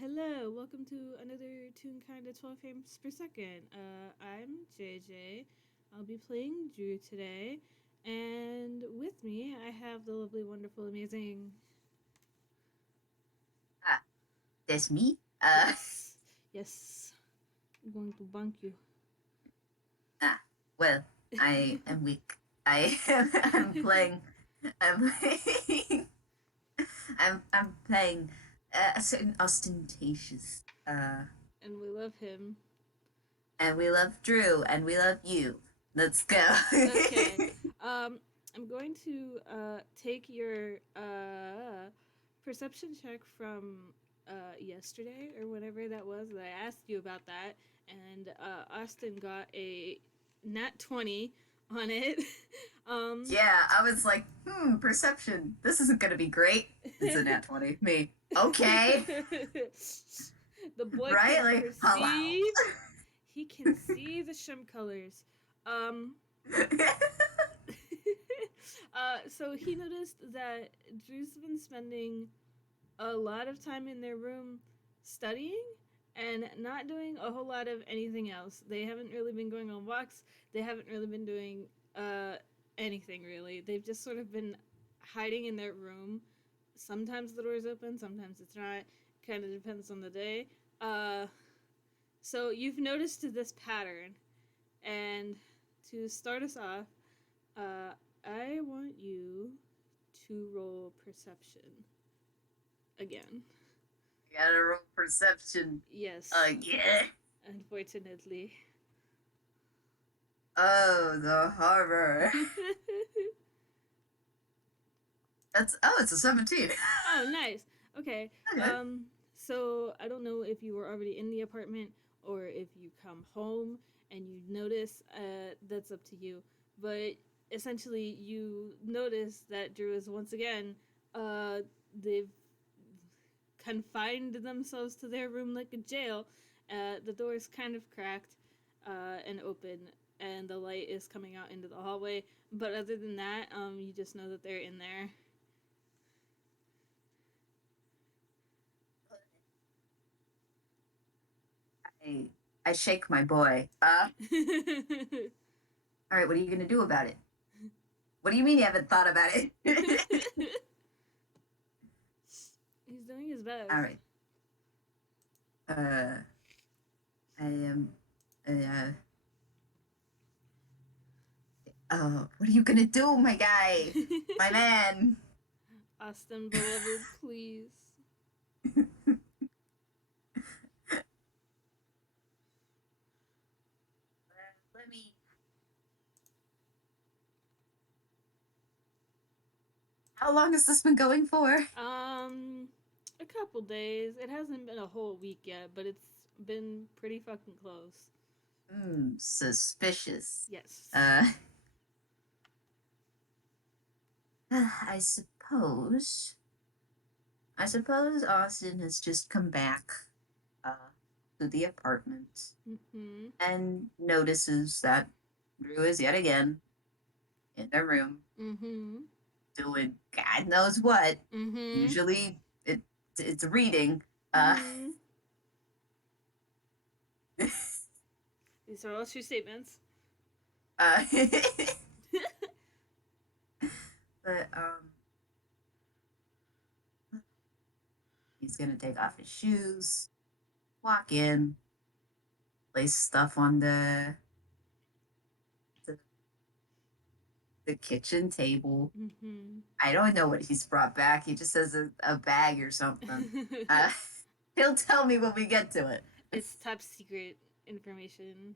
Hello. Welcome to another Toonkind at 12 frames per second. I'm JayJay. I'll be playing Drew today, and with me I have the lovely, wonderful, amazing. Ah, that's me. Yes, yes. I'm going to bonk you. Ah, well, I am Wick. I am. I'm playing. I'm playing. I'm playing a certain ostentatious. And we love him. And we love Drew, and we love you. Let's go. Okay. Um, I'm going to take your perception check from yesterday or whatever that was that I asked you about that, and Austin got a nat 20 on it. um, Yeah, I was like, perception. This isn't gonna be great. It's a nat 20. Me. Okay. the boy Right? can Like, hello. perceive. He can see the shim colors. Um, so he noticed that Drew's been spending a lot of time in their room studying and not doing a whole lot of anything else. They haven't really been going on walks. They haven't really been doing anything really. They've just sort of been hiding in their room. Sometimes the door's open, sometimes it's not. Kind of depends on the day. Uh, so you've noticed this pattern, and to start us off, uh, I want you to roll perception again. Gotta roll perception. Yes, Yeah. unfortunately. Oh, the horror. It's a 17. Oh, nice. Okay. Okay. So I don't know if you were already in the apartment or if you come home and you notice. That's up to you. But essentially, you notice that Drew is once again. They've confined themselves to their room like a jail. The door is kind of cracked and open, and the light is coming out into the hallway. But other than that, you just know that they're in there. I shake my boy. All right, what are you gonna do about it? What do you mean you haven't thought about it? He's doing his All best. right. Uh, I am. Uh, oh, what are you gonna do, my guy, my man? Austin, beloved, please. Let me. How long has this been going for? Um, a couple days. It hasn't been a whole week yet, but it's been pretty fucking close. Suspicious. Yes. Uh, I suppose. I suppose Austin has just come back uh, to the apartment Mm-hmm. and notices that Drew is yet again in their room Mm-hmm. doing God knows what. Mm-hmm. Usually it's reading. Uh, Mm-hmm. These are all true statements. uh, but he's gonna take off his shoes, walk in, place stuff on the, the kitchen table. Mm-hmm. I don't know what he's brought back. He just says a bag or something. Uh, he'll tell me when we get to it. It's top secret information.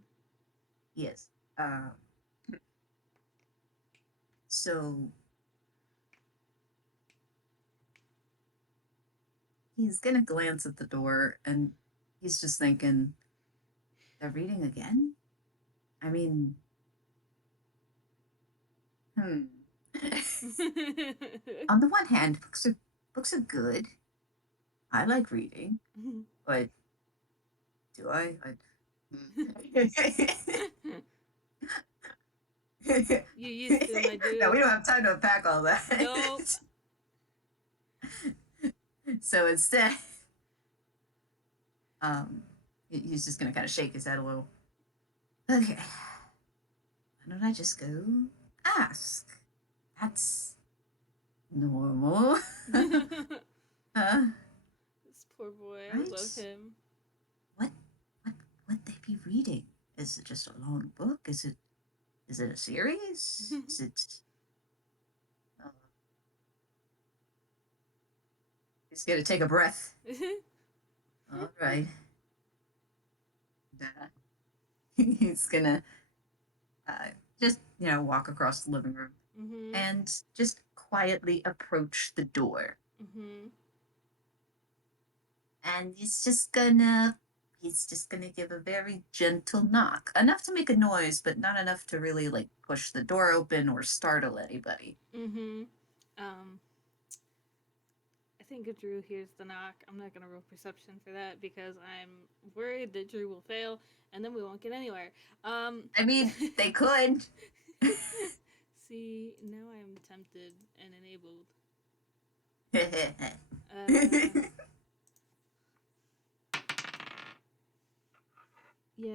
Yes. So he's gonna glance at the door and he's just thinking, they're reading again? I mean, hmm. On the one hand, books are good. I like reading, but do I? You used to, my No, we dude. don't have time to unpack all Nope. that. So instead, Um, he's just gonna kind of shake his head a little. Okay, why don't I just go ask? That's normal. uh, This poor boy, I love right? him. What what would they be reading? Is it just a long book? Is it a series? Is it uh, he's gonna take a breath. All right. He's gonna uh, just, walk across the living room Mhm. and just quietly approach the door. Mhm. And he's just gonna give a very gentle knock, enough to make a noise, but not enough to really like push the door open or startle anybody. Mhm. Um, I think if Drew hears the knock, I'm not gonna roll perception for that because I'm worried that Drew will fail and then we won't get anywhere. Um, I mean, they could. see, now I'm tempted and enabled. Uh, yeah,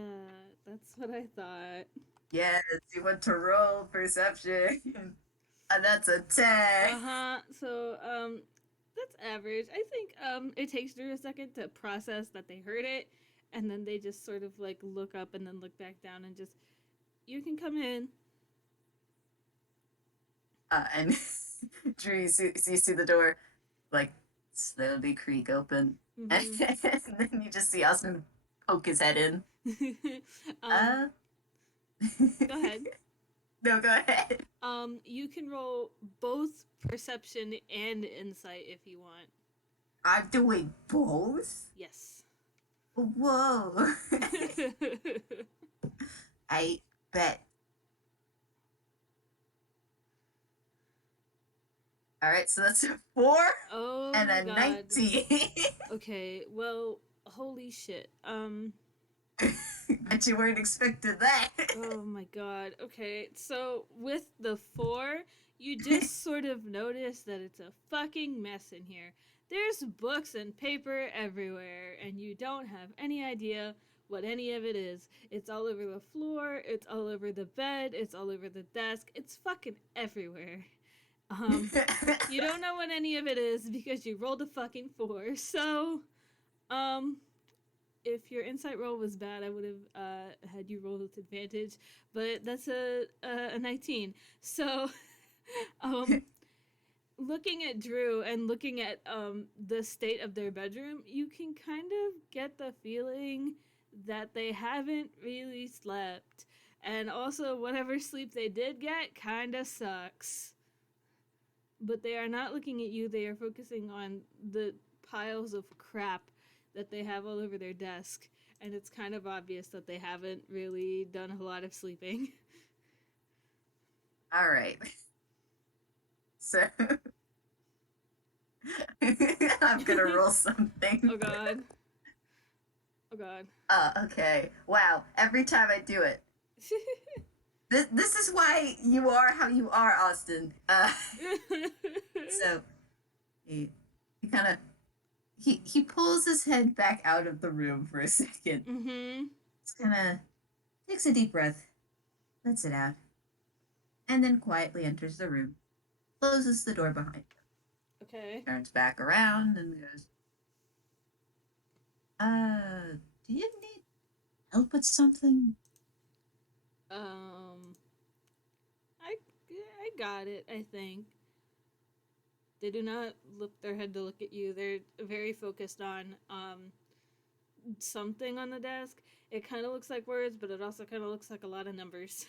that's what I thought. Yes, you want to roll perception. And that's a 10. Uh huh. So, that's average. I think it takes Drew a second to process that they heard it, and then they just sort of like look up and then look back down and just, you can come in. And Drew, you see the door like slowly creak open. And Mm-hmm. then you just see Austin poke his head in. um, Uh, go ahead. no, go ahead. You can roll both perception and insight if you want. I'm doing both? Yes. Whoa. I bet. All right, so that's a 4 Oh and my a god. 19. Okay, well, holy shit. Bet you weren't expecting that. Oh my god. Okay, so with the 4, you just sort of notice that it's a fucking mess in here. There's books and paper everywhere, and you don't have any idea what any of it is. It's all over the floor, it's all over the bed, it's all over the desk, it's fucking everywhere. Um, you don't know what any of it is because you rolled a fucking 4. So, um, if your insight roll was bad, I would have had you roll with advantage. But that's a 19. So, um, looking at Drew and looking at the state of their bedroom, you can kind of get the feeling that they haven't really slept. And also, whatever sleep they did get kind of sucks. But they are not looking at you, they are focusing on the piles of crap that they have all over their desk. And it's kind of obvious that they haven't really done a lot of sleeping. All right. So I'm gonna roll something. Oh god. Oh god. Okay. Wow. Every time I do it. This is why you are how you are, Austin. So he kind of he pulls his head back out of the room for a second. Mm-hmm. Just kind of takes a deep breath, lets it out, and then quietly enters the room, closes the door behind him, Okay. turns back around and goes, do you need help with something? Um I got it, I think. They do not lift their head to look at you. They're very focused on something on the desk. It kind of looks like words, but it also kind of looks like a lot of numbers.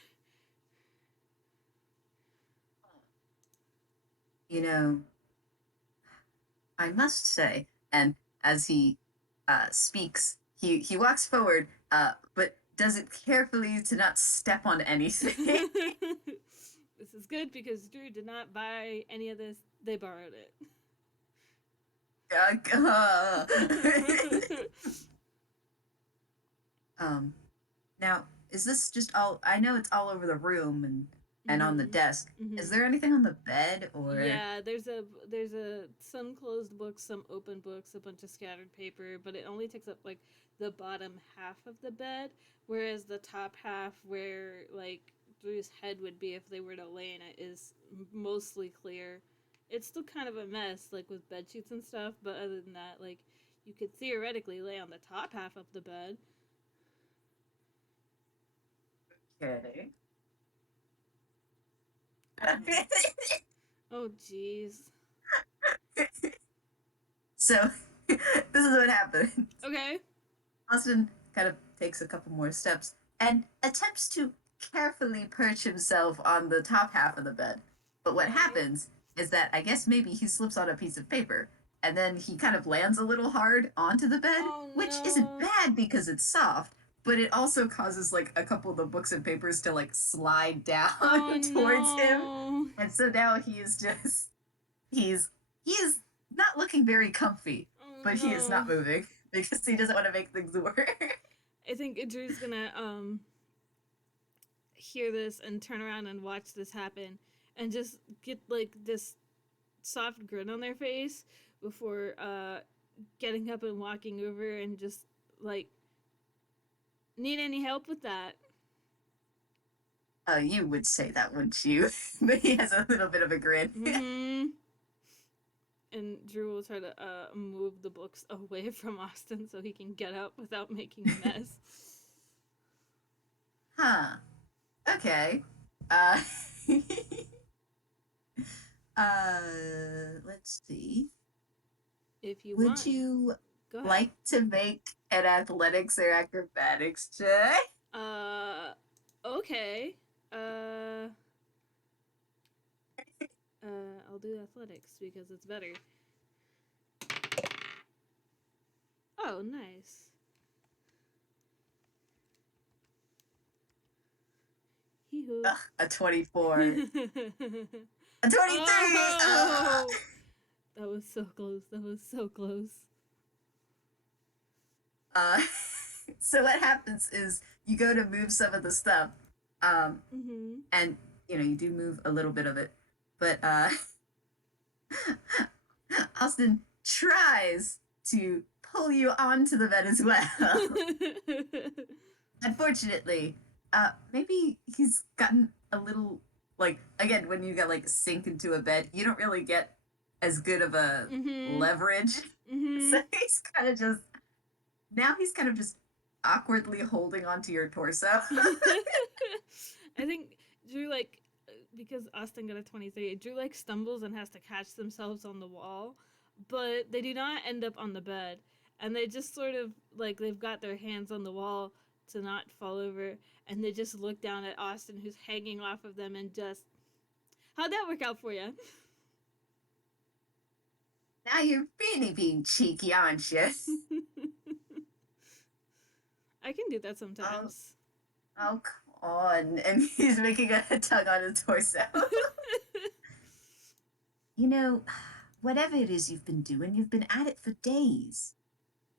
You know, I must say, and as he speaks, he walks forward, but does it carefully to not step on anything. This is good because Drew did not buy any of this. They borrowed it. um, now is this just all? I know it's all over the room, and and on the Mm-hmm. desk. Is Mm-hmm. there anything on the bed or? Yeah, there's a some closed books, some open books, a bunch of scattered paper, but it only takes up like the bottom half of the bed, whereas the top half, where like Drew's head would be if they were to lay in it, is mostly clear. It's still kind of a mess, like with bed sheets and stuff, but other than that, like you could theoretically lay on the top half of the bed. Okay. Um, oh, jeez. So this is what happens. Okay. Austin kind of takes a couple more steps and attempts to carefully perch himself on the top half of the bed. But what Okay. happens is that I guess maybe he slips on a piece of paper and then he kind of lands a little hard onto the bed, Oh which isn't no. bad because it's soft, but it also causes like a couple of the books and papers to like slide down Oh towards him. no. And so now he is just he's he is not looking very comfy, Oh but he is no. not moving because he doesn't want to make things work. I think Drew's gonna hear this and turn around and watch this happen and just get like this soft grin on their face before getting up and walking over and just like, need any help with that? You would say that, wouldn't you? But he has a little bit of a grin. Mm-hmm. And Drew will try to move the books away from Austin so he can get up without making a mess. Huh. Okay. Uh, let's see. If you Would want, you go ahead. like to make an athletics or acrobatics check? Uh, okay. Uh, I'll do athletics because it's better. Oh, nice. Hee-hoo. Ugh, a 24. A 23! Oh! That was so close. That was so close. Uh, so what happens is you go to move some of the stuff, Mm-hmm. and you do move a little bit of it, but Austin tries to pull you onto the bed as well. Unfortunately, maybe he's gotten a little like again when you got like sink into a bed, you don't really get as good of a Mm-hmm. leverage. Mm-hmm. So he's kind of just awkwardly holding onto your torso. I think Drew like because Austin got a 23. Drew like stumbles and has to catch themselves on the wall, but they do not end up on the bed, and they just sort of like they've got their hands on the wall to not fall over, and they just look down at Austin who's hanging off of them and just, how'd that work out for you? Now you're really being cheeky, aren't you? I can do that Oh, sometimes. oh, come on. And he's making a tug on his torso. You know, whatever it is you've been doing, you've been at it for days.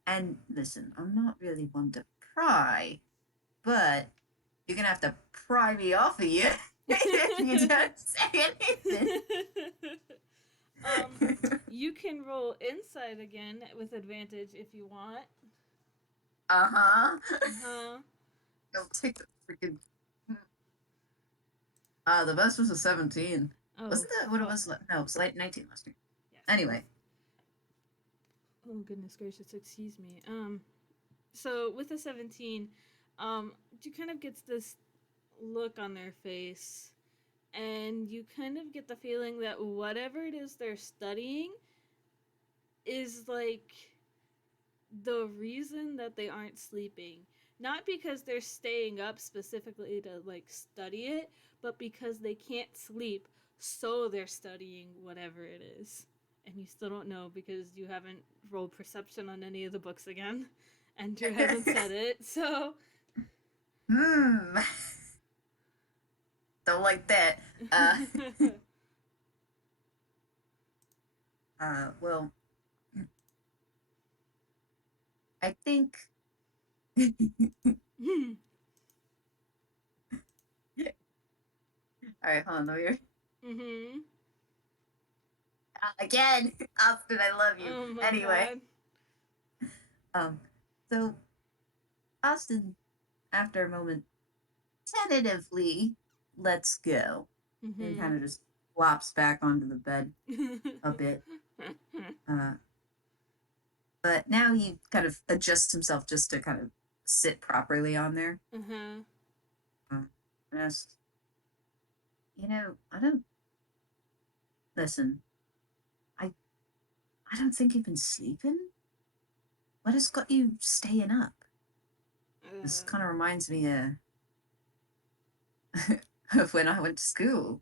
And listen, I'm not really one to pry, but you're gonna have to pry me off of you if you don't say anything. You can roll insight again with advantage if you want. Uh-huh. Uh-huh. Don't take the freaking. The best was a 17. Oh, Wasn't that what it fuck. was? No, it was like 19 last year. Yes. Anyway. Oh, goodness gracious, excuse me. So with the 17, you kind of gets this look on their face, and you kind of get the feeling that whatever it is they're studying is like the reason that they aren't sleeping. Not because they're staying up specifically to like study it, but because they can't sleep, so they're studying whatever it is. And you still don't know because you haven't rolled perception on any of the books again. And Drew hasn't said it, so. Hmm. Don't like that. Well, I think Alright, hold on, let me... Mm-hmm. Again! Austin, I love you. Oh my Anyway. god. So, Austin, after a moment, tentatively lets go. And Mm-hmm. kind of just flops back onto the bed a bit. But now he kind of adjusts himself just to kind of sit properly on there. Uh-huh. And asks, I don't... Listen, I don't think you've been sleeping. What has got you staying up? This kind of reminds me of when I went to school.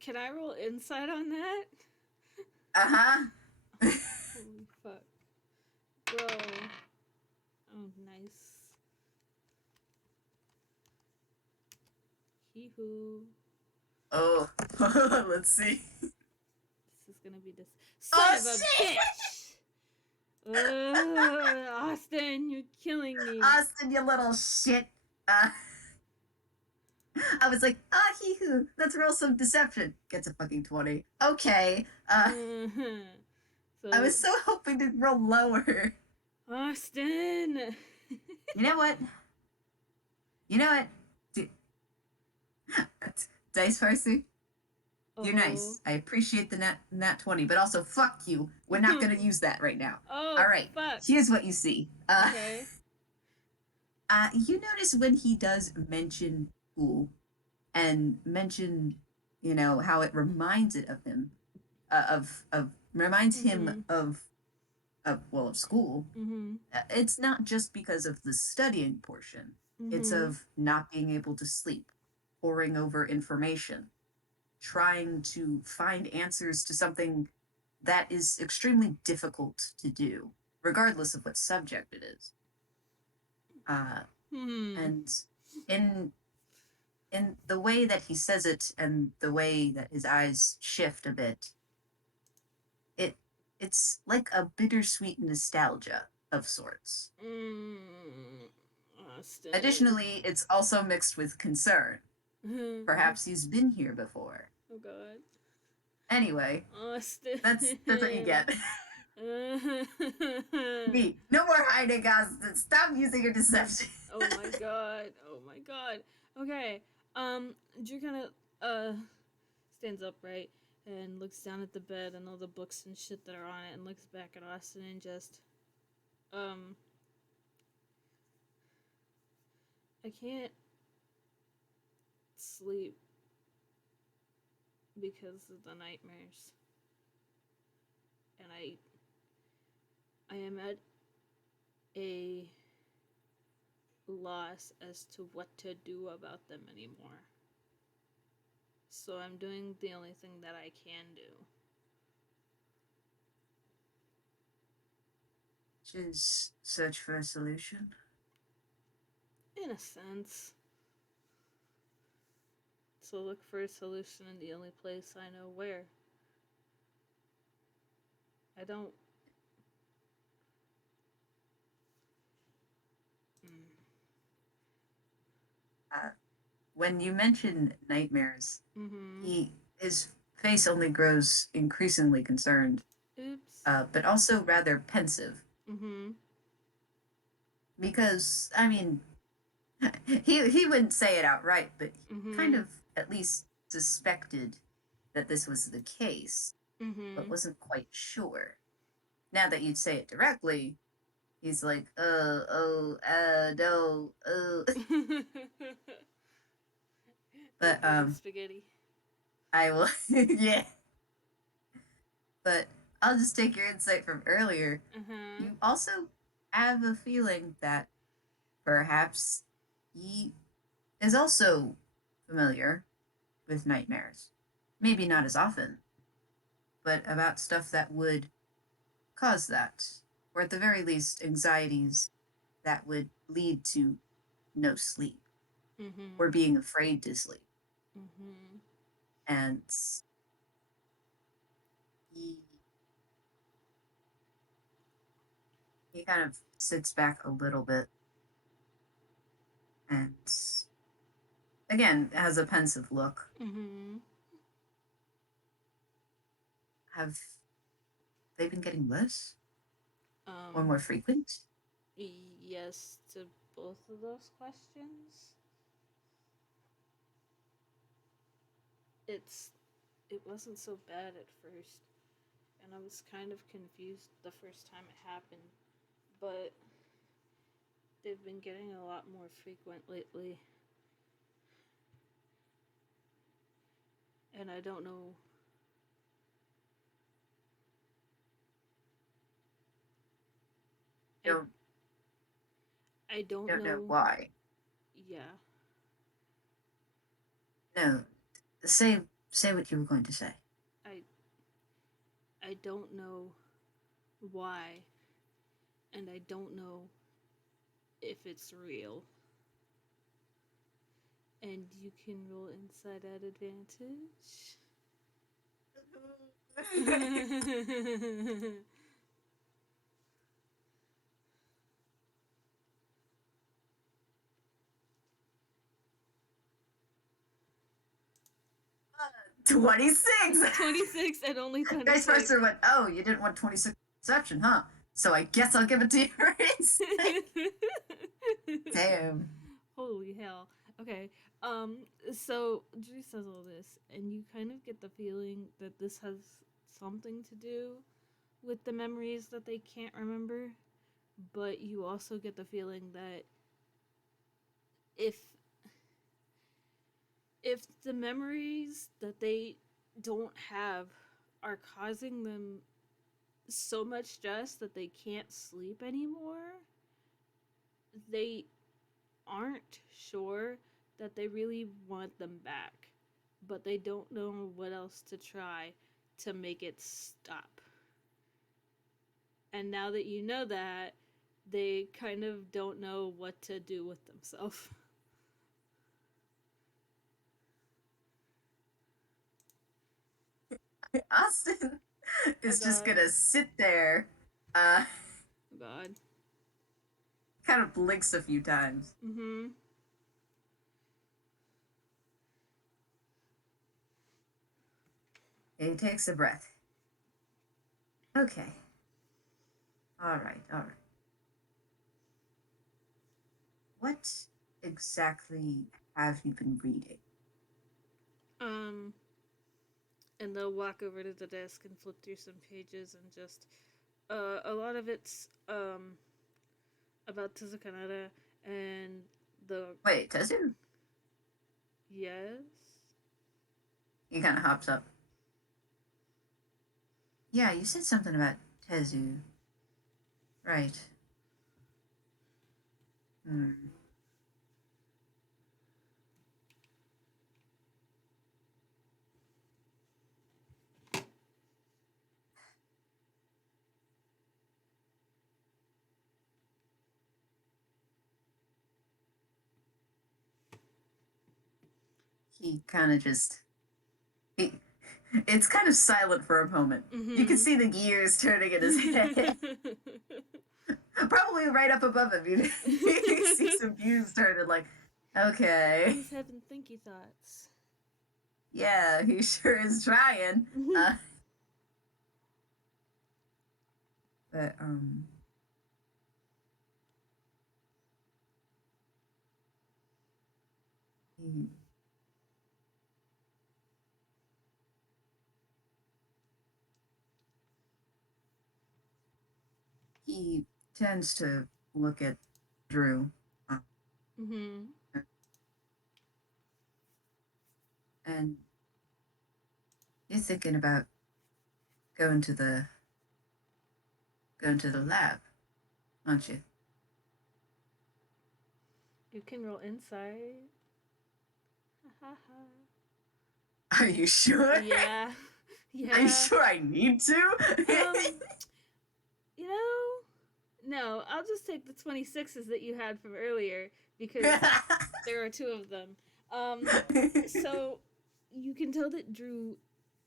Can I roll insight on that? Uh-huh. Holy fuck. Bro. Oh, nice. Hee-hoo. Oh, let's see. This is gonna be this son Oh, of a shit! bitch! Austin, you're killing me. Austin, you little shit. I was like, hee-hoo, let's roll some deception. Gets a fucking 20. Okay. So, I was so hoping to roll lower. Austin! You know what? Dice Farsi, you're nice. I appreciate the nat 20, but also fuck you. We're not gonna use that right now. Oh, all right. Fuck. Here's what you see. Okay. You notice when he does mention school and mention, how it reminds it of him, reminds him of school. It's not just because of the studying portion. It's of not being able to sleep, poring over information, trying to find answers to something that is extremely difficult to do, regardless of what subject it is. And in the way that he says it and the way that his eyes shift a bit, it's like a bittersweet nostalgia of sorts. Austin. Additionally, it's also mixed with concern. Perhaps he's been here before. Oh god. Anyway, Austin. that's what you get. Me, no more hiding, Austin. Stop using your deception. Oh my god. Oh my god. Okay. Drew kind of stands upright and looks down at the bed and all the books and shit that are on it and looks back at Austin and just I can't sleep because of the nightmares. And I am at a loss as to what to do about them anymore. So I'm doing the only thing that I can do. Which is search for a solution? In a sense. So look for a solution in the only place I know where. I don't... When you mention nightmares, his face only grows increasingly concerned. Oops. But also rather pensive. Because, I mean, he wouldn't say it outright, but he kind of at least suspected that this was the case, but wasn't quite sure. Now that you'd say it directly, he's like, no. But, spaghetti. I will, yeah. But I'll just take your insight from earlier. You also have a feeling that perhaps he is also familiar with nightmares. Maybe not as often, but about stuff that would cause that, or at the very least, anxieties that would lead to no sleep, or being afraid to sleep. And he kind of sits back a little bit and again, has a pensive look. Mm-hmm. Have they been getting worse or Um, more frequent? yes to both of those questions. It's it wasn't so bad at first, and I was kind of confused the first time it happened, but they've been getting a lot more frequent lately, and I don't know. I Don't I don't don't know know. why. Yeah, No, say what you were going to say. I I don't know why, and I don't know if it's real. And you can roll inside at advantage. 26. 26 and only Dice 26. Spencer went, oh, you didn't want 26 perception, huh? So I guess I'll give it to you for insight. Damn. Holy hell. Okay. So Drew says all this, and you kind of get the feeling that this has something to do with the memories that they can't remember, but you also get the feeling that if if the memories that they don't have are causing them so much stress that they can't sleep anymore, they aren't sure that they really want them back, but they don't know what else to try to make it stop. And now that you know that, they kind of don't know what to do with themselves. Austin Oh is just god. gonna sit there, uh, Oh god. kind of blinks a few times. Mm-hmm. He takes a breath. Okay. Alright, alright. What exactly have you been reading? Um, and they'll walk over to the desk and flip through some pages and just a lot of it's about Tsukanada and the Wait, Tezu? yes. He kind of hops up. Yeah, you said something about Tezu. Right. Hmm. He kind of just. He, it's kind of silent for a moment. You can see the gears turning in his head. Probably right up above him. You see some gears turning, like, okay. He's having thinky thoughts. Yeah, he sure is trying. But, he, he tends to look at Drew. Mm-hmm. And you're thinking about going to the lab, aren't you? You can roll insight. Are you sure? Yeah. Are you Yeah. sure I need to? You know, no, I'll just take the 26s that you had from earlier because there are two of them. So you can tell that Drew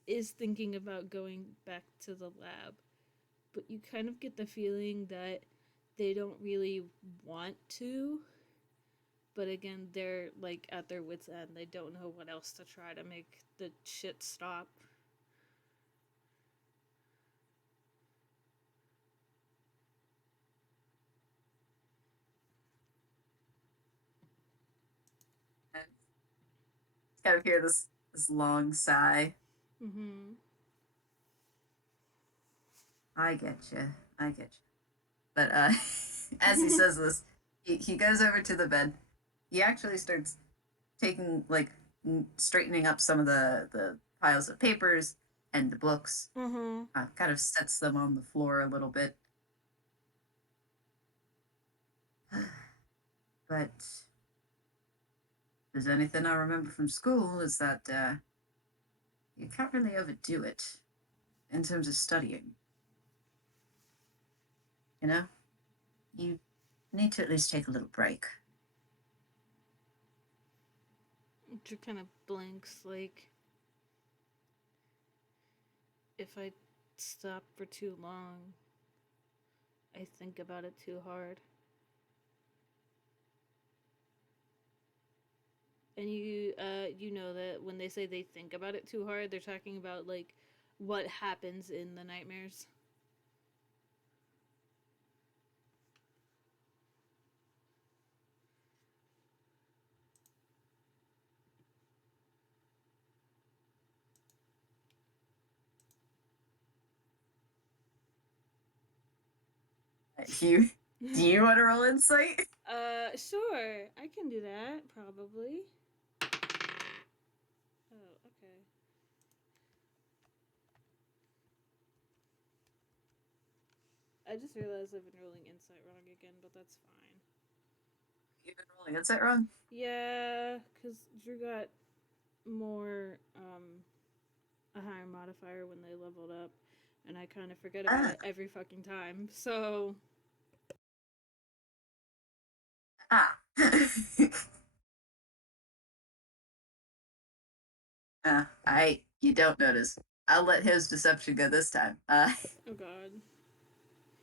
is thinking about going back to the lab, but you kind of get the feeling that they don't really want to, but again, they're like at their wits' end. They don't know what else to try to make the shit stop. I kind of hear this long sigh. Mm-hmm. I get you. I get you. But as he says this, he goes over to the bed. He actually starts taking like straightening up some of the piles of papers and the books. Mm-hmm. Kind of sets them on the floor a little bit. But if there's anything I remember from school is that you can't really overdo it in terms of studying. You know, you need to at least take a little break. Drew kind of blinks, like, if I stop for too long, I think about it too hard. And you know that when they say they think about it too hard, they're talking about like what happens in the nightmares. You do you want to roll insight? Sure, I can do that probably. Oh, okay. I just realized I've been rolling insight wrong again, but that's fine. You've been rolling insight wrong. Yeah, because Drew got more, a higher modifier when they leveled up, and I kind of forget about Ah, it every fucking time. So, ah. I you don't notice. I'll let his deception go this time. oh god.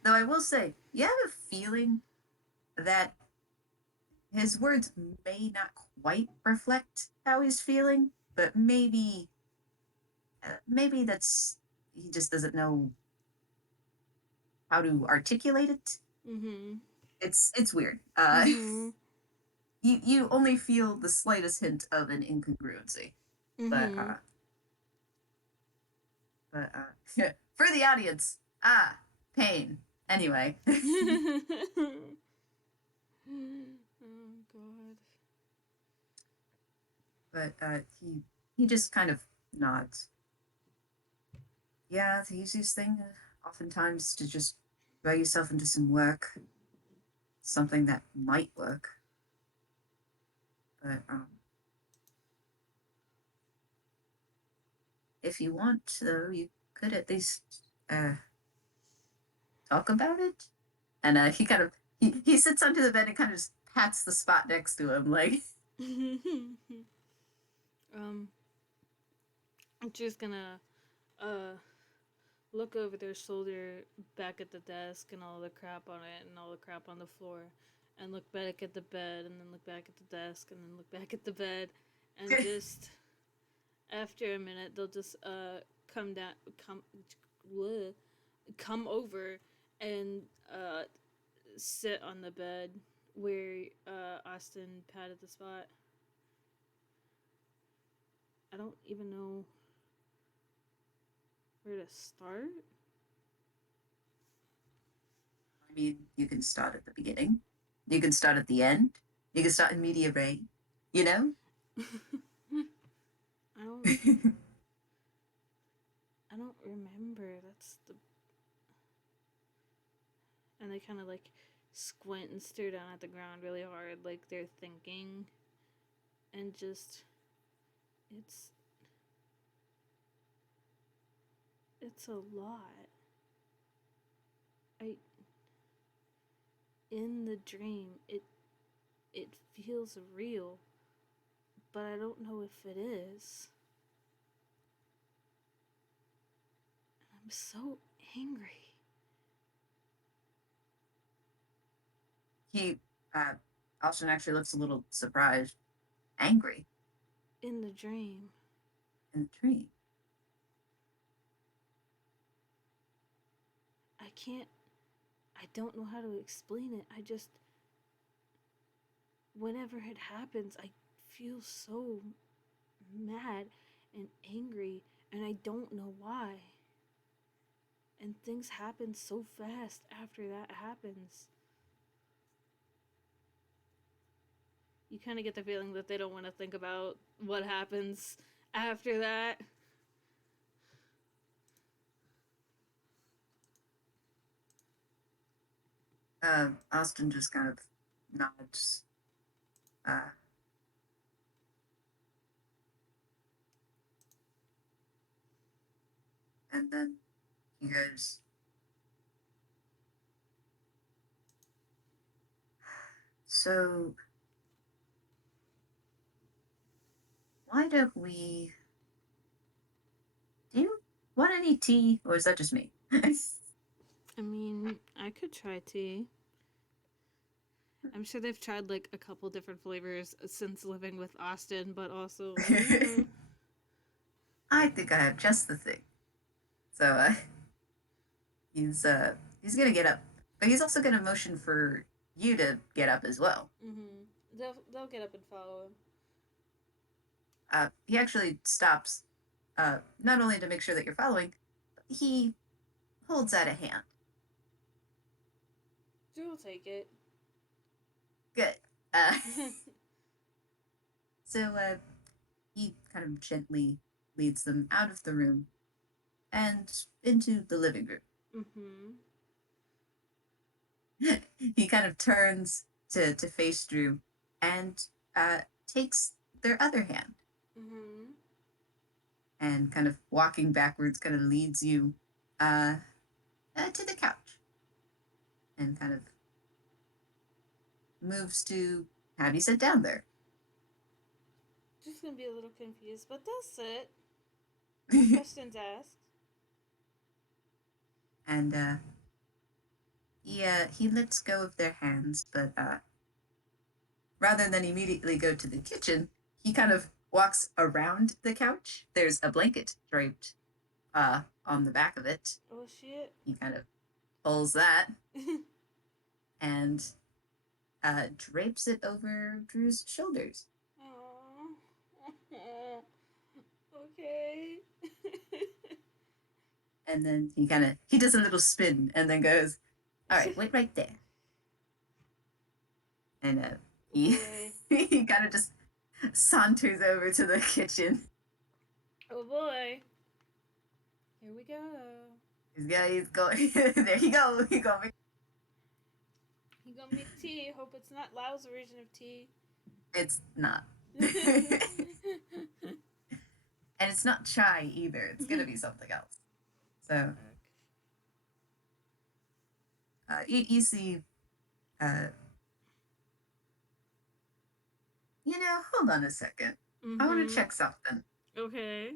Though I will say, you have a feeling that his words may not quite reflect how he's feeling, but maybe that's he just doesn't know how to articulate it. Mm-hmm. It's weird. Mm-hmm. You only feel the slightest hint of an incongruency, but Mm-hmm. for the audience, pain. Anyway, Oh god. but he just kind of nods. Yeah, the easiest thing, oftentimes, to just throw yourself into some work, something that might work. But if you want, though, you could at least uh, talk about it. And he kind of he sits under the bed and kind of just pats the spot next to him, like. um, I'm just gonna uh look over their shoulder back at the desk and all the crap on it and all the crap on the floor, and look back at the bed and then look back at the desk and then look back at the bed, and just after a minute they'll just come down bleh, come over and sit on the bed where Austin patted the spot. I don't even know where to start. I mean, you can start at the beginning. You can start at the end. You can start in media ray. You know. I don't. I don't remember. That's the. And they kind of like squint and stare down at the ground really hard, like they're thinking, and just it's it's a lot. I in the dream it feels real, but I don't know if it is. I'm so angry. he Austin actually looks a little surprised, angry In the dream. in the dream. I don't know how to explain it. Whenever it happens, I feel so mad and angry, and I don't know why. And things happen so fast after that happens. You kind of get the feeling that they don't want to think about what happens after that. Austin just kind of nods. And then he goes, so why don't we... Do you want any tea, or is that just me? I mean, I could try tea. I'm sure they've tried like a couple different flavors since living with Austin, but also, I think I have just the thing. So he's gonna get up, but he's also gonna motion for you to get up as well. they'll get up and follow him. He actually stops, not only to make sure that you're following, but he holds out a hand. Drew will take it. Good. So he kind of gently leads them out of the room and into the living room. He kind of turns to face Drew and takes their other hand. And kind of walking backwards kind of leads you to the couch. And kind of moves to have you sit down there. Just gonna be a little confused, but they'll sit. Questions asked. And he lets go of their hands, but rather than immediately go to the kitchen, he kind of walks around the couch. There's a blanket draped on the back of it. Oh shit. He kind of pulls that and drapes it over Drew's shoulders. Aww. Okay. And then he does a little spin and then goes, all right, wait right there. And he kind of just saunters over to the kitchen. Oh boy. Here we go. He's going. There he go. He gonna make tea. Hope it's not Lao's version of tea. It's not. And it's not chai either. It's gonna be something else. So you see, hold on a second. I want to check something. Okay.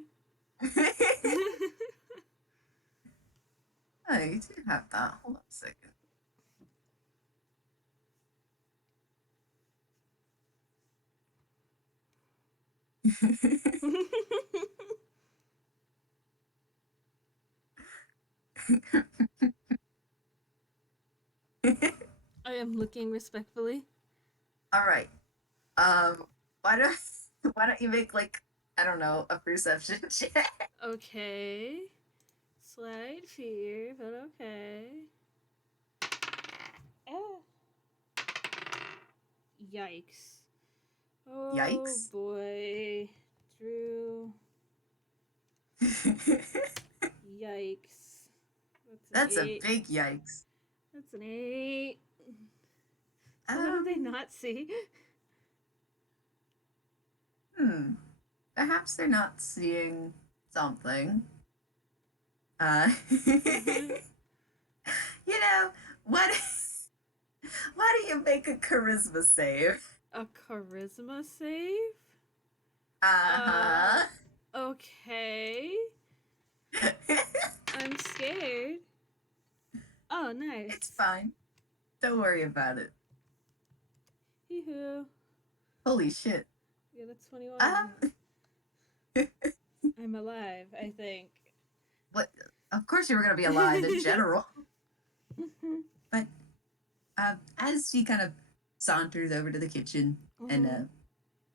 Oh, you do have that. Hold on a second. I am looking respectfully. All right. Why don't you make I don't know, a perception check? Okay. Slight fear, but okay. Yikes. Oh, Yikes. Boy. Drew. Yikes. That's a big yikes. That's an 8. What did they not see? Perhaps they're not seeing something. What? Why do you make a charisma save? A charisma save? Uh-huh. Okay. I'm scared. Oh, nice. It's fine. Don't worry about it. Hee-hoo. Holy shit. Yeah, that's 21. Um, I'm alive, I think. what? Of course you were gonna be alive in general. Mhm. But as he kind of saunters over to the kitchen and Mhm.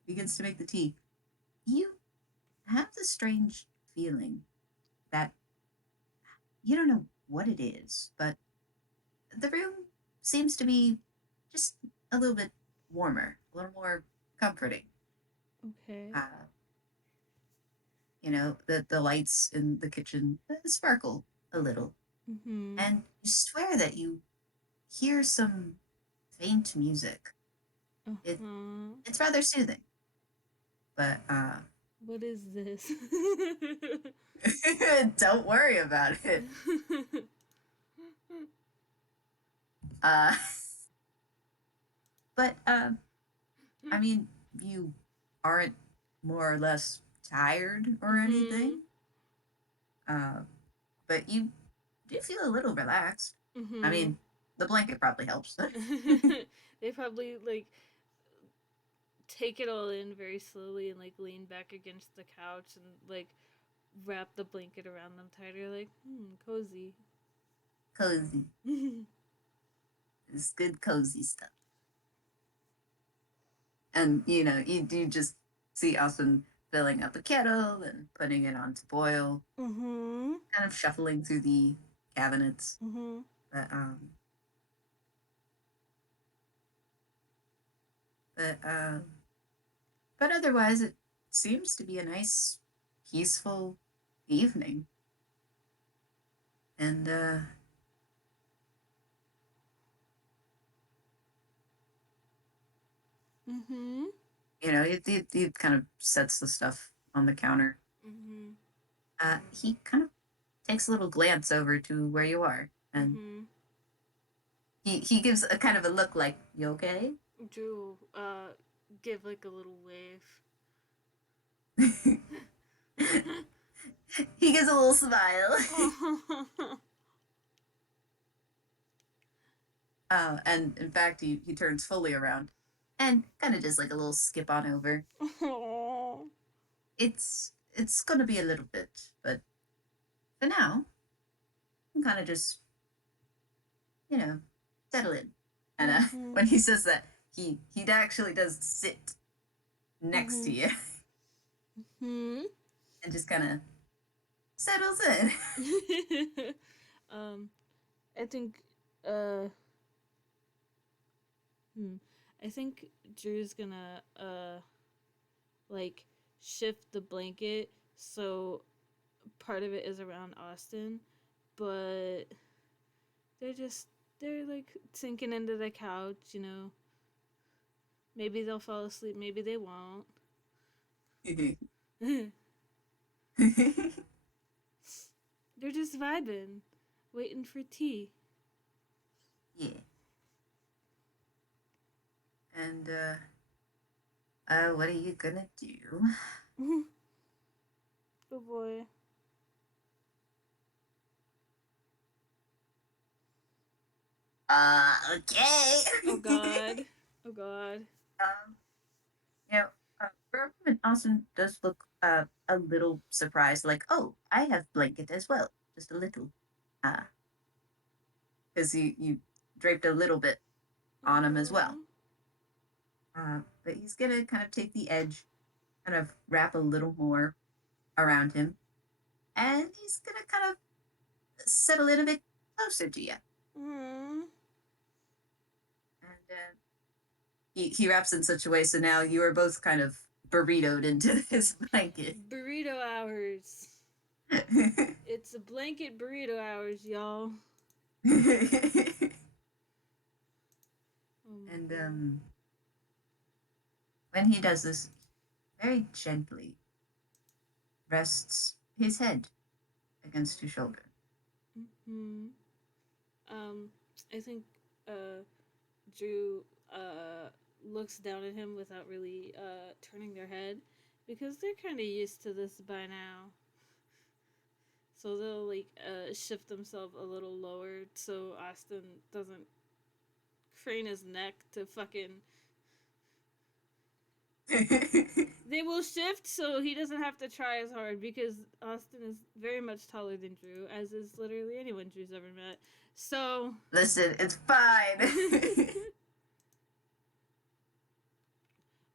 begins to make the tea, you have the strange feeling that you don't know what it is, but the room seems to be just a little bit warmer, a little more comforting. Okay. Uh, the lights in the kitchen sparkle a little, Mhm. and you swear that you hear some faint music. It Uh-huh. it's rather soothing, but What is this? don't worry about it. Uh, but I mean, you aren't more or less tired or anything. Mhm. Uh, but you do feel a little relaxed. I Mhm. mean, the blanket probably helps. They probably like take it all in very slowly and like lean back against the couch and like wrap the blanket around them tighter, like, cozy. Cozy. It's good cozy stuff. And you do just see Austin filling up a kettle and putting it on to boil, Mhm. kind of shuffling through the cabinets. Mhm. But but uh but otherwise it seems to be a nice, peaceful evening. And Mhm. he kind of sets the stuff on the counter. Mhm. He kind of takes a little glance over to where you are, and Mhm. he gives a kind of a look like, "You okay?" Drew give like a little wave. He gives a little smile. And in fact, he turns fully around and kind of does like a little skip on over. Oh. It's gonna be a little bit, but for now, you can kind of just you know settle in. And Mhm. when he says that, he actually does sit next to Mhm. you Mhm. and just kind of settles in. um, I think uh hmm, I think Drew's gonna like shift the blanket so part of it is around Austin, but they're just they're like sinking into the couch, you know. Maybe they'll fall asleep, maybe they won't. They're just vibing, waiting for tea. Yeah. And what are you gonna do? Oh boy. Okay. Oh god. Oh god. um, you know, for a moment, Austin does look a little surprised, like, oh, I have blanket as well, just a little, because you draped a little bit on him as well. Mhm. But he's gonna kind of take the edge, kind of wrap a little more around him, and he's gonna kind of settle in a bit closer to you. Mhm. And he wraps in such a way so now you are both kind of burritoed into his blanket. Burrito hours. It's a blanket burrito hours, y'all. Oh my And god. when he does this, very gently rests his head against your shoulder. Hmm. Um, I think uh, Drew looks down at him without really turning their head because they're kind of used to this by now. So they'll like shift themselves a little lower so Austin doesn't crane his neck to fucking They will shift so he doesn't have to try as hard because Austin is very much taller than Drew, as is literally anyone Drew's ever met. So. Listen, it's fine.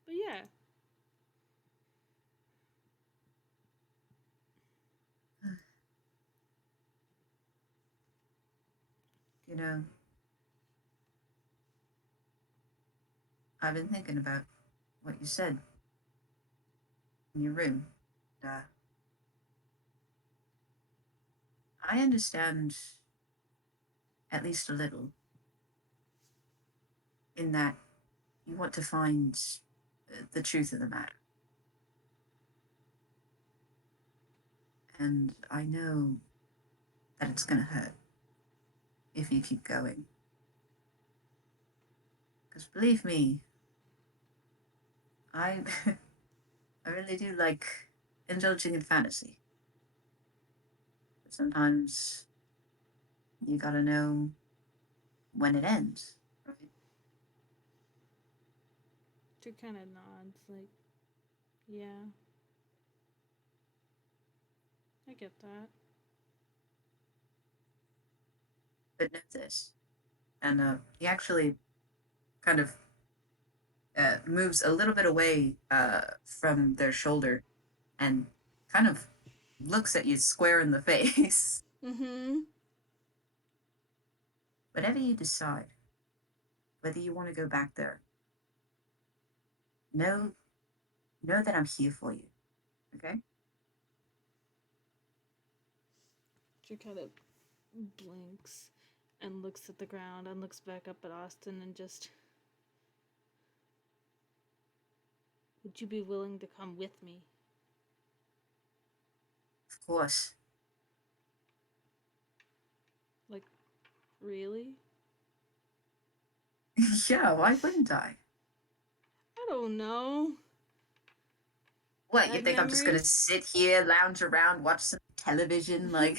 But yeah. You know, I've been thinking about what you said in your room. Uh, I understand at least a little in that you want to find the truth of the matter. And I know that it's going to hurt if you keep going. Because believe me, I I really do like indulging in fantasy. But sometimes you gotta know when it ends, right? Drew kind of nods, like, yeah. I get that. But know this. And he actually kind of moves a little bit away from their shoulder and kind of looks at you square in the face. Mm-hmm. Whatever you decide, whether you want to go back there, know that I'm here for you. Okay? Drew kind of blinks and looks at the ground and looks back up at Austin and just. Would you be willing to come with me? Of course. Like, really? Yeah, why wouldn't I? I don't know. What, you Bad think I'm just gonna memories? sit here, lounge around, watch some television, like?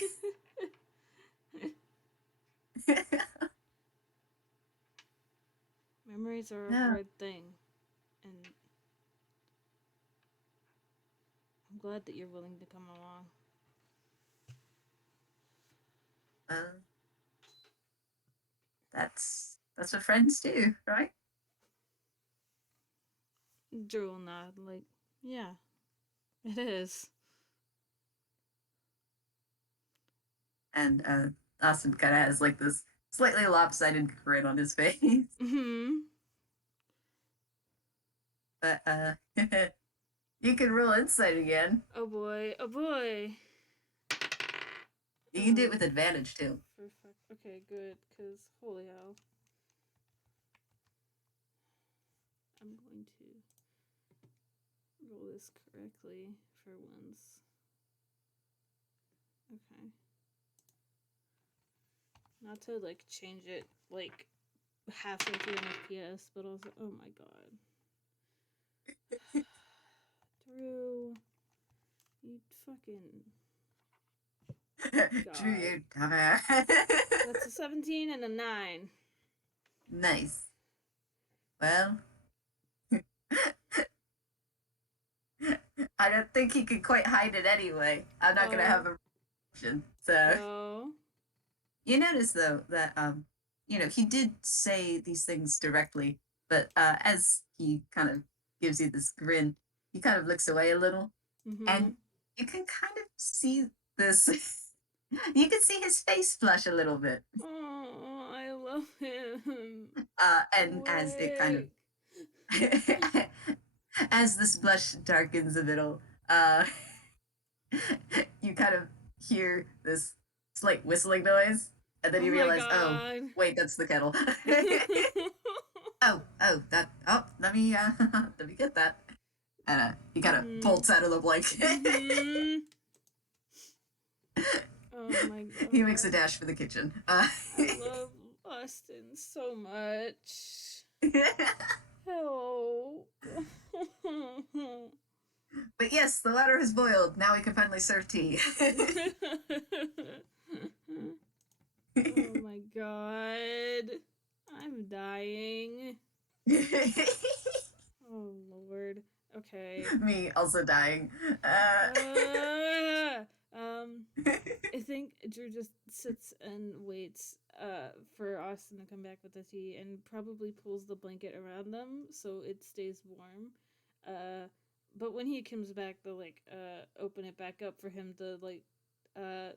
Memories are a No. hard thing. And I'm glad that you're willing to come along. That's what friends do, right? Drew will nod, like, yeah, it is. And Austin kind of has like this slightly lopsided grin on his face. Mm-hmm. But you can roll insight again. Oh boy, oh boy. You can do it with advantage too. Okay, good, because holy hell. I'm going to roll this correctly for once. Okay. Not to like change it like halfway through an FPS, but also, oh my god. Drew, you fucking. Drew, God. you dumbass. That's a 17 and a 9. Nice. Well, I don't think he can quite hide it anyway. I'm not gonna have a reaction. So Oh. you notice though that he did say these things directly, but as he kind of gives you this grin, he kind of looks away a little, Mm-hmm. and you can kind of see this. You can see his face flush a little bit. Oh, I love him. And Wick. As it kind of as this blush darkens a little, you kind of hear this slight whistling noise, and then you realize, oh, wait, that's the kettle. Let me let me get that. And he kind of bolts out of the blanket. Mm-hmm. Oh my god. He makes a dash for the kitchen. I love Austin so much. Help. But yes, the water has boiled. Now we can finally serve tea. Oh my god. I'm dying. Oh lord. Okay. Me also dying. Uh, um, I think Drew just sits and waits for Austin to come back with the tea and probably pulls the blanket around them so it stays warm. Uh, but when he comes back, they'll open it back up for him to uh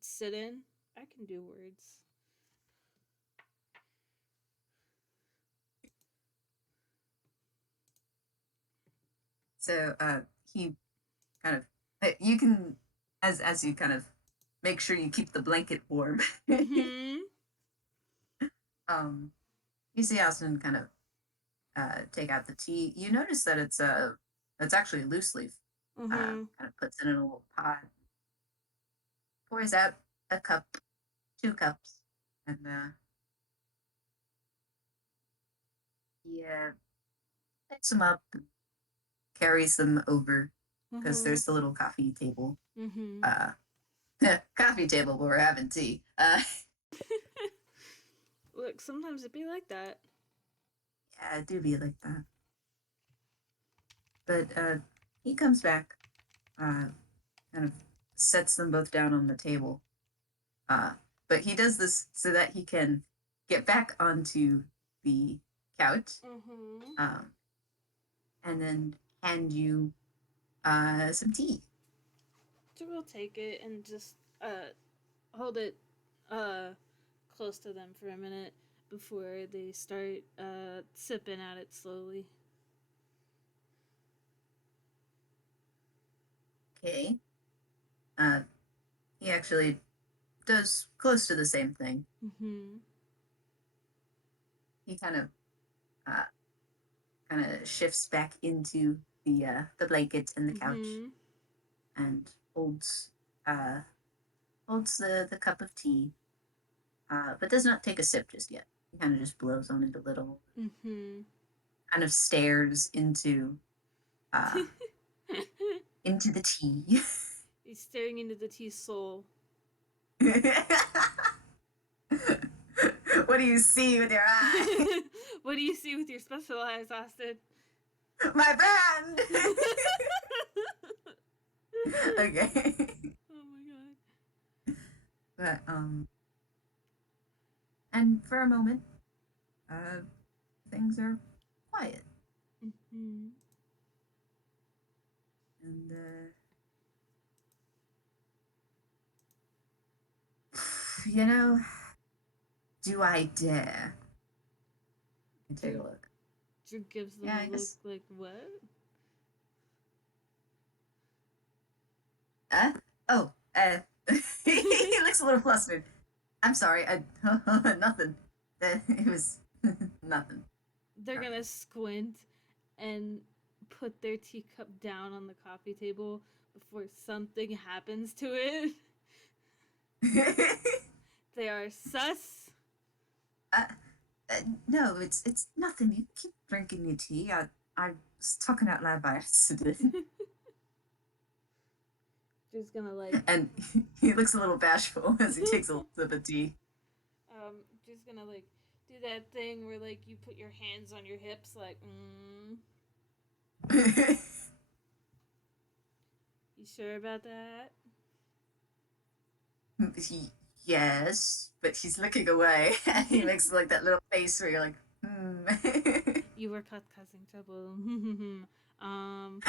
sit in. I can do words. So he kind of you can as you kind of make sure you keep the blanket warm. Mm-hmm. um, you see Austin kind of take out the tea. You notice that it's actually a loose leaf. Mm-hmm. Kind of puts it in a little pot, pours out a cup, 2 cups, and he picks them up, carries them over because Mm-hmm. there's the little coffee table. Mm-hmm. Uh, coffee table where we're having tea. Look, sometimes it be like that. Yeah, it do be like that. But he comes back, uh, kind of sets them both down on the table. Uh, but he does this so that he can get back onto the couch, Mm-hmm. um, and then hand you some tea. So we'll take it and just hold it uh close to them for a minute before they start sipping at it slowly. Okay. Uh, he actually does close to the same thing. Mm-hmm. He uh, kind of shifts back into the blanket and the couch Mm-hmm. and uh, holds the cup of tea, but does not take a sip just yet. He kind of just blows on it a little, Mm-hmm. kind of stares uh, into the tea. He's staring into the tea's soul. What do you see with your eye? What do you see with your special eyes, Austin? My brand. Okay. Oh my god. But and for a moment, things are quiet, Mm-hmm. and you know, do I dare? You take a Drew, look. Drew gives them Yeah, a I look guess. like, what? Uh, oh, he looks a little flustered. I'm sorry. I nothing. It was nothing. They're gonna squint and put their teacup down on the coffee table before something happens to it. They are sus. uh, no, it's nothing. You keep drinking your tea. I was talking out loud by accident, Just gonna like and he looks a little bashful as he takes a sip of tea. just gonna like do that thing where like you put your hands on your hips like you sure about that? he, yes, but he's looking away, and he makes like that little face where you're like, hmm. You were caught causing trouble. um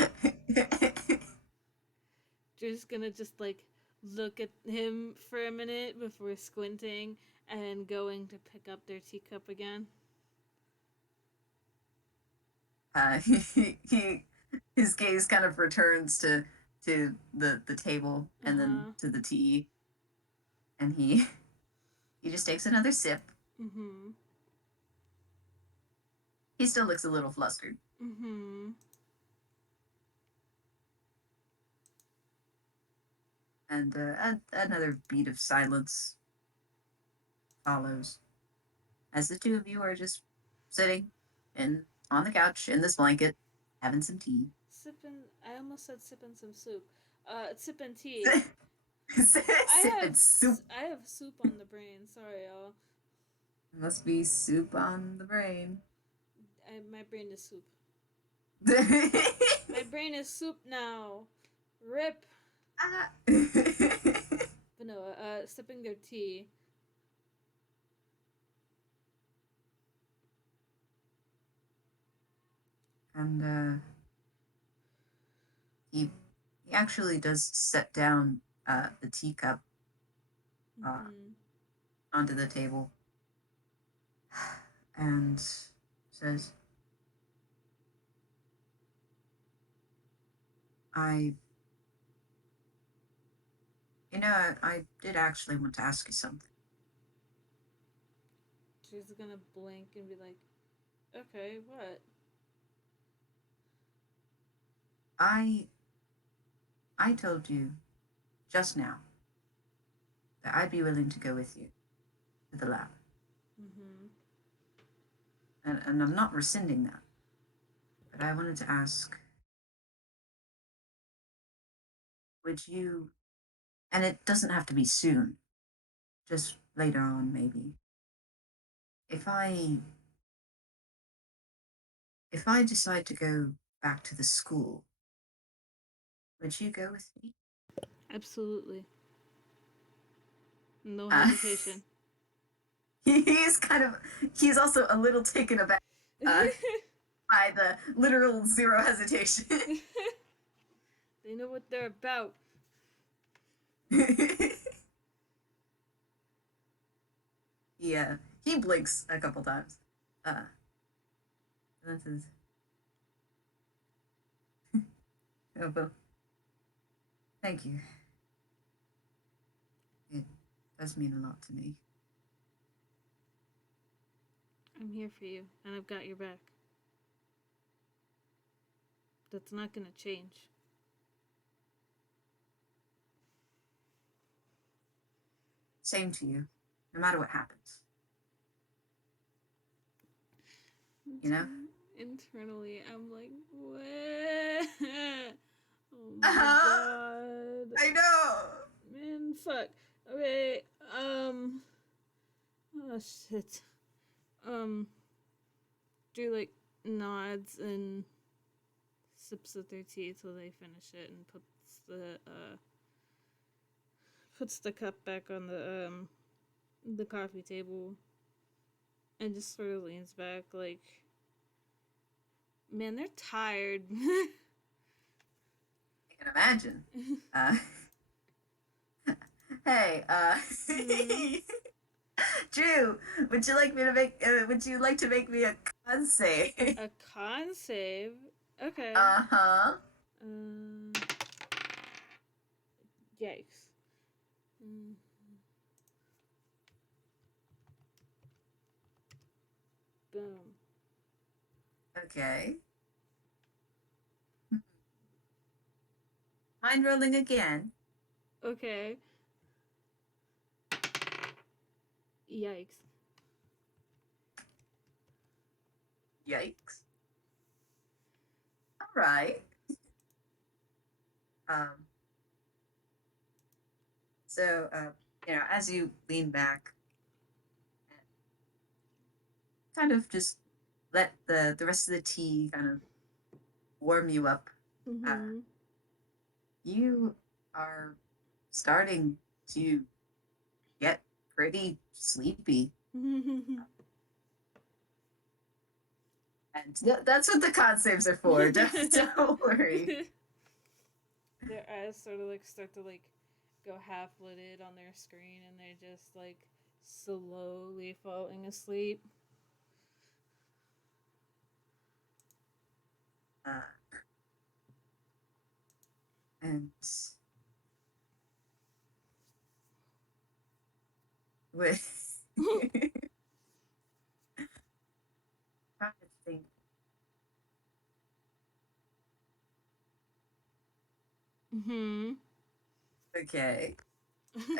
just gonna just like look at him for a minute before squinting and going to pick up their teacup again. He his gaze kind of returns to the table and then Uh-huh. to the tea, and he just takes another sip. Mm-hmm. He still looks a little flustered, Mm-hmm. and another beat of silence follows as the two of you are just sitting in on the couch in this blanket, having some tea. Sipping I almost said sipping some soup. Sipping tea. Sipping soup. I have soup on the brain. Sorry, y'all. Must be soup on the brain. My brain is soup. My brain is soup now. Rip. Vanilla. Sipping their tea. And he actually does set down the teacup Mm-hmm. onto the table and says, I did actually want to ask you something. She's gonna blink and be like, okay, what? I told you just now that I'd be willing to go with you to the lab. Mm-hmm. And I'm not rescinding that. But I wanted to ask, would you, and it doesn't have to be soon, just later on maybe, if I decide to go back to the school, would you go with me? Absolutely. No Uh, hesitation. He's also a little taken aback by the literal zero hesitation. They know what they're about. Yeah, he blinks a couple times. And then says, oh, well, thank you. It does mean a lot to me. I'm here for you, and I've got your back. That's not gonna change. Same to you, no matter what happens. You know? Internally, I'm like, what? Oh my god. I know! Man, fuck. Okay, oh shit. Do like nods and sips of their tea till they finish it and puts the cup back on the coffee table and just sort of leans back like, man, they're tired. I can imagine. Hey, Drew, would you like to make me a con save? A con save? Okay. Uh-huh. Um, yikes. Mm. Boom. Okay. Mind rolling again? Okay. Yikes. Yikes. All right. Um, so, as you lean back, kind of just let the rest of the tea kind of warm you up. Mm-hmm. You are starting to get pretty sleepy. And that's what the con saves are for. Don't worry. Their eyes sort of like start to like go half lidded on their screen and they're just like slowly falling asleep. Uh, and with trying to think. Mm-hmm. Okay.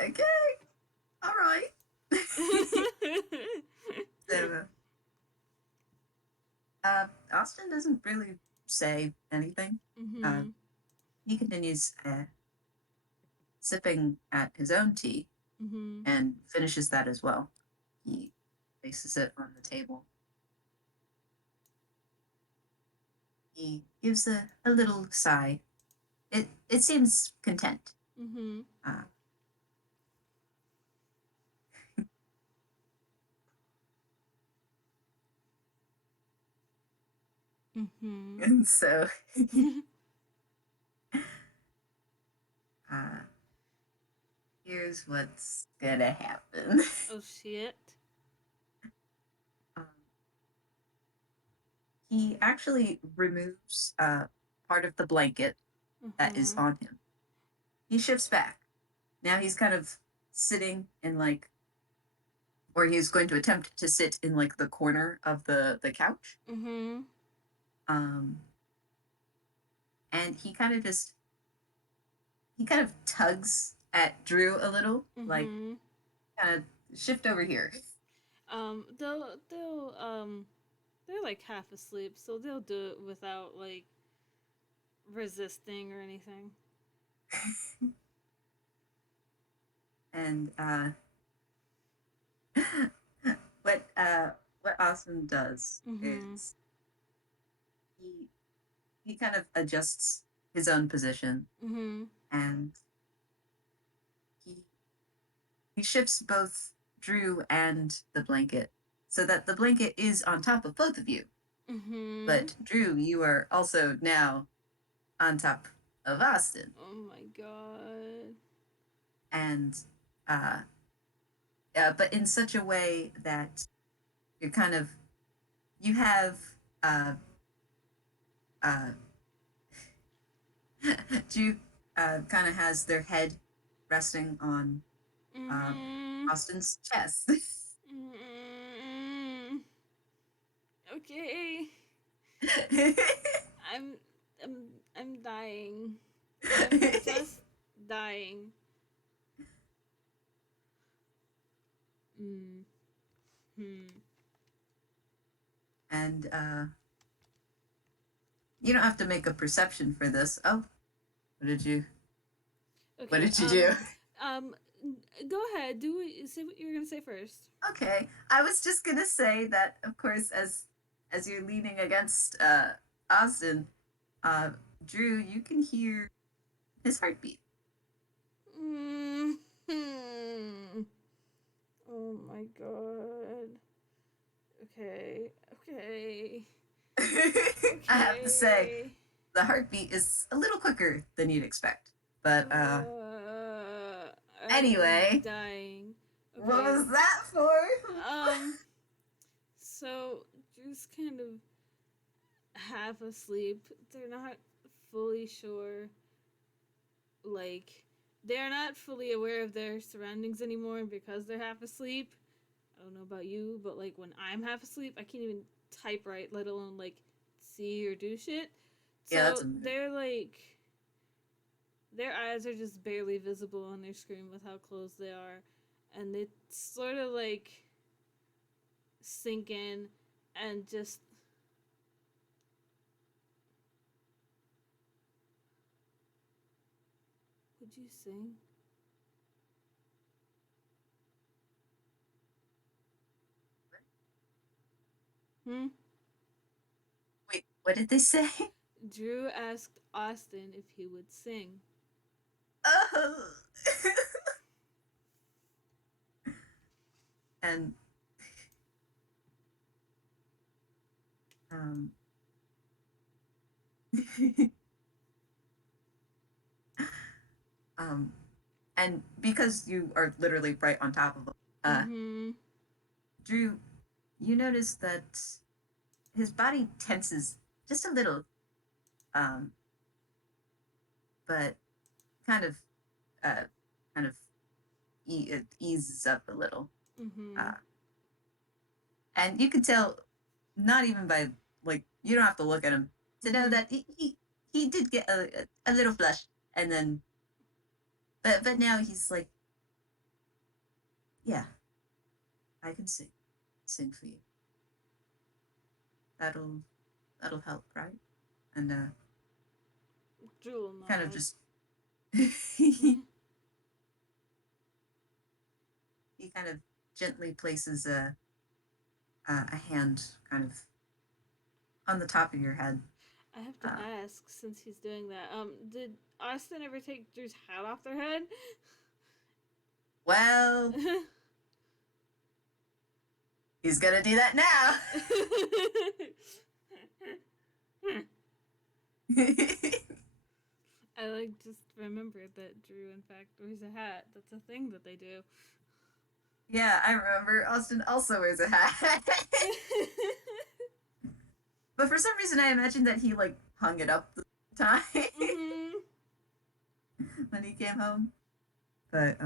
Okay. All right. So, Austin doesn't really say anything. Mm-hmm. He continues sipping at his own tea Mm-hmm. and finishes that as well. He places it on the table. He gives a little sigh. It seems content. Mm-hmm. Uh, Mm-hmm. and so uh, here's what's gonna happen. Oh shit. um, he actually removes part of the blanket that is Mm-hmm. on him. He shifts back. Now he's kind of sitting in like, or he's going to attempt to sit in like the corner of the couch. Mm-hmm. Um, and he kind of tugs at Drew a little, like Mm-hmm. kind of shift over here. They're like half asleep, so they'll do it without like resisting or anything. And what Austin does Mm-hmm. is he he kind of adjusts his own position, Mm-hmm. and he he shifts both Drew and the blanket so that the blanket is on top of both of you. Mm-hmm. But Drew, you are also now on top of Austin. Oh my god. And uh, but in such a way that you're kind of you have uh, uh, Drew kind of has their head resting on uh, Mm-hmm. Austin's chest. Mm-hmm. Okay. I'm I'm I'm dying. I'm just dying. Mm. Hmm. And you don't have to make a perception for this. Oh, what did you what Okay. did you do? Um. Go ahead. Say what you were gonna say first. Okay, I was just gonna say that, of course, as you're leaning against Austin, uh, Drew, you can hear his heartbeat. Mm. Hmm. Oh my god. Okay. Okay. I have to say, Okay. the heartbeat is a little quicker than you'd expect. But I'm anyway, dying. what Okay. was that for? Um. So just kind of half asleep. They're not fully sure. Like they're not fully aware of their surroundings anymore because they're half asleep. I don't know about you, but like when I'm half asleep, I can't even type right, let alone like see or do shit. Yeah, that's So a mood. they're like their eyes are just barely visible on their screen with how close they are, and it's sort of like sink in and just would you sing? Hmm? Wait, what did they say? Drew asked Austin if he would sing. Oh. And um um and because you are literally right on top of him, Mm-hmm. Drew, you notice that his body tenses just a little, um, but kind of, uh, kind of it eases up a little, Mm-hmm. uh, and you can tell, not even by like you don't have to look at him to know Mm-hmm. that he did get a little flush, and then but now he's like, yeah, I can sing for you. That'll that'll help, right? And Drew kind of nod. just he Mm-hmm. kind of gently places a hand kind of on the top of your head. I have to Uh, ask since he's doing that. Did Austin ever take Drew's hat off their head? well, he's gonna do that now. I just remembered that Drew in fact wears a hat. That's a thing that they do. Yeah, I remember Austin also wears a hat. But for some reason, I imagined that he like hung it up the time Mm-hmm. when he came home. But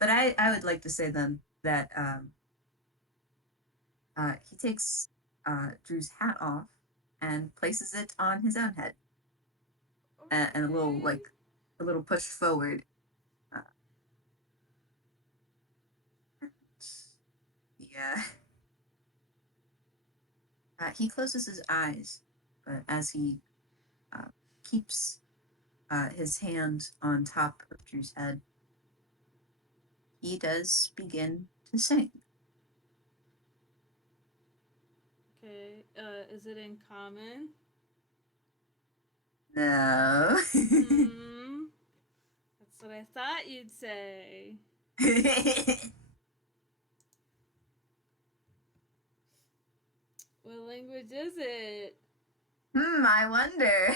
I would like to say then that he takes Drew's hat off and places it on his own head, and Okay. a little push forward. Uh, yeah, he closes his eyes, but as he uh, keeps his hand on top of Drew's head, he does begin to sing. Okay. Is it in common? No. Hmm. That's what I thought you'd say. What language is it? I wonder.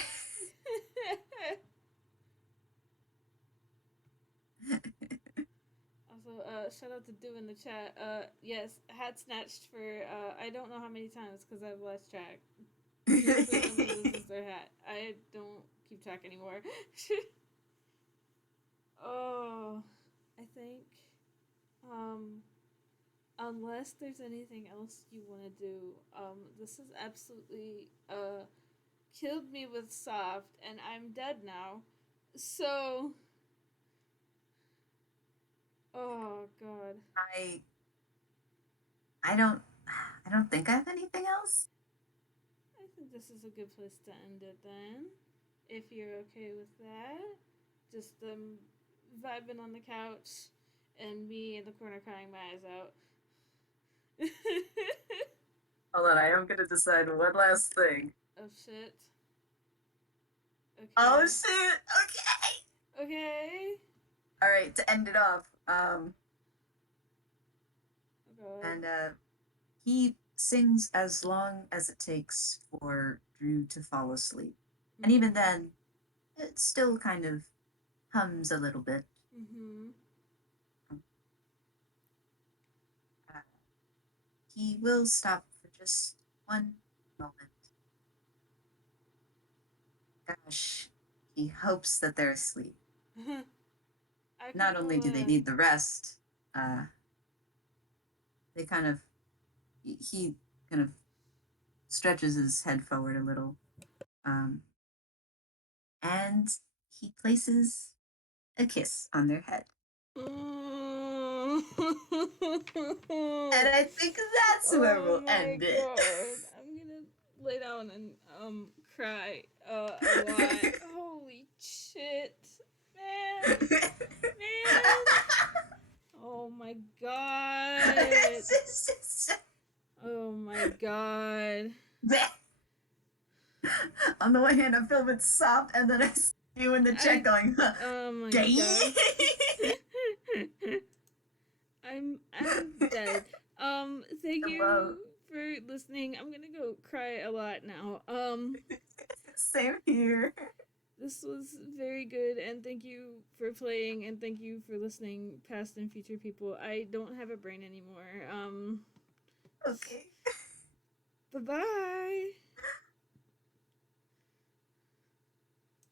Also, shout out to Do in the chat. Yes, hat snatched for I don't know how many times because I've lost track. Drew frequently loses their hat. I don't keep track anymore. Oh, I think, um, unless there's anything else you want to do, this has absolutely killed me with soft, and I'm dead now. So, oh god. I I don't I don't think I have anything else. I think this is a good place to end it then. If you're okay with that. Just vibing on the couch and me in the corner crying my eyes out. Hold on, I am gonna decide one last thing. Oh shit. Oh Okay. shit! Okay. Okay. All right, to end it off, Oh god. and he sings as long as it takes for Drew to fall asleep, and even Mhm. then, it still kind of hums a little bit. Mhm. Uh, he will stop for just one moment. Gosh, he hopes that they're asleep. I Not feel only do they need the rest, uh, they kind of he kind of stretches his head forward a little, um, and he places a kiss on their head. And I think that's where Oh we'll my end it. god. I'm gonna lay down and cry a lot. Holy shit. Man. Man. Oh my god. Oh my god. On the one hand, I'm filled with soft, and then I see you in the chat I going, oh my gay. god. I'm dead. Thank Well, you for listening. I'm gonna go cry a lot now. same here. This was very good, and thank you for playing, and thank you for listening, past and future people. I don't have a brain anymore. Okay. Bye bye.